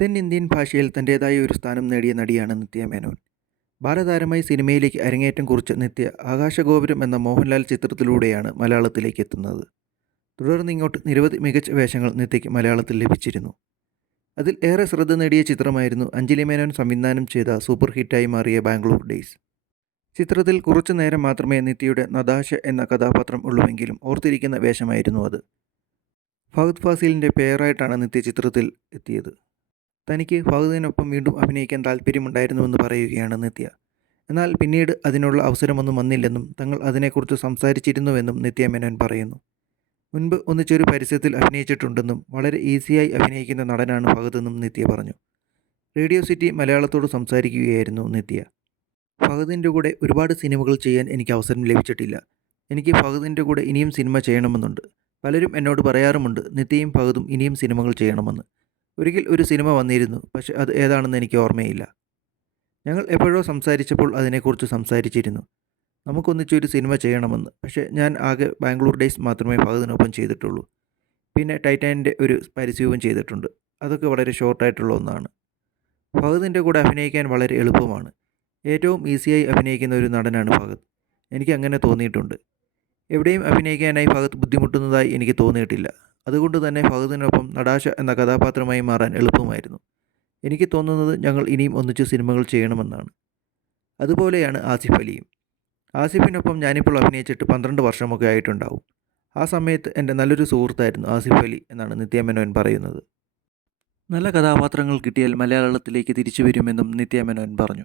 തെന്നിന്ത്യൻ ഭാഷയിൽ തന്റേതായ ഒരു സ്ഥാനം നേടിയ നടിയാണ് നിത്യ മേനോൻ. ബാലതാരമായി സിനിമയിലേക്ക് അരങ്ങേറ്റം കുറിച്ച നിത്യ ആകാശഗോപുരം എന്ന മോഹൻലാൽ ചിത്രത്തിലൂടെയാണ് മലയാളത്തിലേക്ക് എത്തുന്നത്. തുടർന്ന് ഇങ്ങോട്ട് നിരവധി മികച്ച വേഷങ്ങൾ നിത്യയ്ക്ക് മലയാളത്തിൽ ലഭിച്ചിരുന്നു. അതിൽ ഏറെ ശ്രദ്ധ നേടിയ ചിത്രമായിരുന്നു അഞ്ജലി മേനോൻ സംവിധാനം ചെയ്ത സൂപ്പർ ഹിറ്റായി മാറിയ ബാംഗ്ലൂർ ഡേയ്സ്. ചിത്രത്തിൽ കുറച്ചു നേരം മാത്രമേ നിത്യയുടെ നദാശ എന്ന കഥാപാത്രം ഉള്ളുവെങ്കിലും ഓർത്തിരിക്കുന്ന വേഷമായിരുന്നു അത്. ഫഹദ് ഫാസിലിന്റെ പേരായിട്ടാണ് നിത്യ ചിത്രത്തിൽ എത്തിയത്. തനിക്ക് ഫഹദിനൊപ്പം വീണ്ടും അഭിനയിക്കാൻ താല്പര്യമുണ്ടായിരുന്നുവെന്ന് പറയുകയാണ് നിത്യ. എന്നാൽ പിന്നീട് അതിനുള്ള അവസരമൊന്നും വന്നില്ലെന്നും തങ്ങൾ അതിനെക്കുറിച്ച് സംസാരിച്ചിരുന്നുവെന്നും നിത്യ മേനോൻ പറയുന്നു. മുൻപ് ഒന്നിച്ചൊരു പരസ്യത്തിൽ അഭിനയിച്ചിട്ടുണ്ടെന്നും വളരെ ഈസിയായി അഭിനയിക്കുന്ന നടനാണ് ഫഹദെന്നും നിത്യ പറഞ്ഞു. റേഡിയോ സിറ്റി മലയാളത്തോട് സംസാരിക്കുകയായിരുന്നു നിത്യ. ഫഹദിന്റെ കൂടെ ഒരുപാട് സിനിമകൾ ചെയ്യാൻ എനിക്ക് അവസരം ലഭിച്ചിട്ടില്ല. എനിക്ക് ഫഹദിന്റെ കൂടെ ഇനിയും സിനിമ ചെയ്യണമെന്നുണ്ട്. പലരും എന്നോട് പറയാറുമുണ്ട് നിത്യയും ഫഹദും ഇനിയും സിനിമകൾ ചെയ്യണമെന്ന്. ഒരിക്കൽ ഒരു സിനിമ വന്നിരുന്നു പക്ഷെ അത് ഏതാണെന്ന് എനിക്ക് ഓർമ്മയില്ല. ഞങ്ങൾ എപ്പോഴോ സംസാരിച്ചപ്പോൾ അതിനെക്കുറിച്ച് സംസാരിച്ചിരുന്നു. നമുക്കൊന്നിച്ചൊരു സിനിമ ചെയ്യണമെന്ന് പക്ഷേ ഞാൻ ആകെ ബാംഗ്ലൂർ ഡേയ്സ് മാത്രമേ പകുതിനൊപ്പം ചെയ്തിട്ടുള്ളൂ. പിന്നെ ടൈറ്റാനിന്റെ ഒരു പരസ്യവും ചെയ്തിട്ടുണ്ട്. അതൊക്കെ വളരെ ഷോർട്ടായിട്ടുള്ള ഒന്നാണ്. ഭഗതിന്റെ കൂടെ അഭിനയിക്കാൻ വളരെ എളുപ്പമാണ്. ഏറ്റവും ഈസിയായി അഭിനയിക്കുന്ന ഒരു നടനാണ് ഭഗത് എനിക്ക് അങ്ങനെ തോന്നിയിട്ടുണ്ട്. എവിടെയും അഭിനയിക്കാനായി ഫഹദ് ബുദ്ധിമുട്ടുന്നതായി എനിക്ക് തോന്നിയിട്ടില്ല. അതുകൊണ്ട് തന്നെ ഫഹദിനൊപ്പം നടാശ എന്ന കഥാപാത്രമായി മാറാൻ എളുപ്പമായിരുന്നു. എനിക്ക് തോന്നുന്നത് ഞങ്ങൾ ഇനിയും ഒന്നിച്ച് സിനിമകൾ ചെയ്യണമെന്നാണ്. അതുപോലെയാണ് ആസിഫ് അലിയും. ആസിഫിനൊപ്പം ഞാനിപ്പോൾ അഭിനയിച്ചിട്ട് പന്ത്രണ്ട് വർഷമൊക്കെ ആയിട്ടുണ്ടാവും. ആ സമയത്ത് എന്റെ നല്ലൊരു സുഹൃത്തായിരുന്നു ആസിഫ് അലി എന്നാണ് നിത്യമേനോൻ പറയുന്നത്. നല്ല കഥാപാത്രങ്ങൾ കിട്ടിയാൽ മലയാളത്തിലേക്ക് തിരിച്ചു വരുമെന്നും നിത്യമേനോൻ പറഞ്ഞു.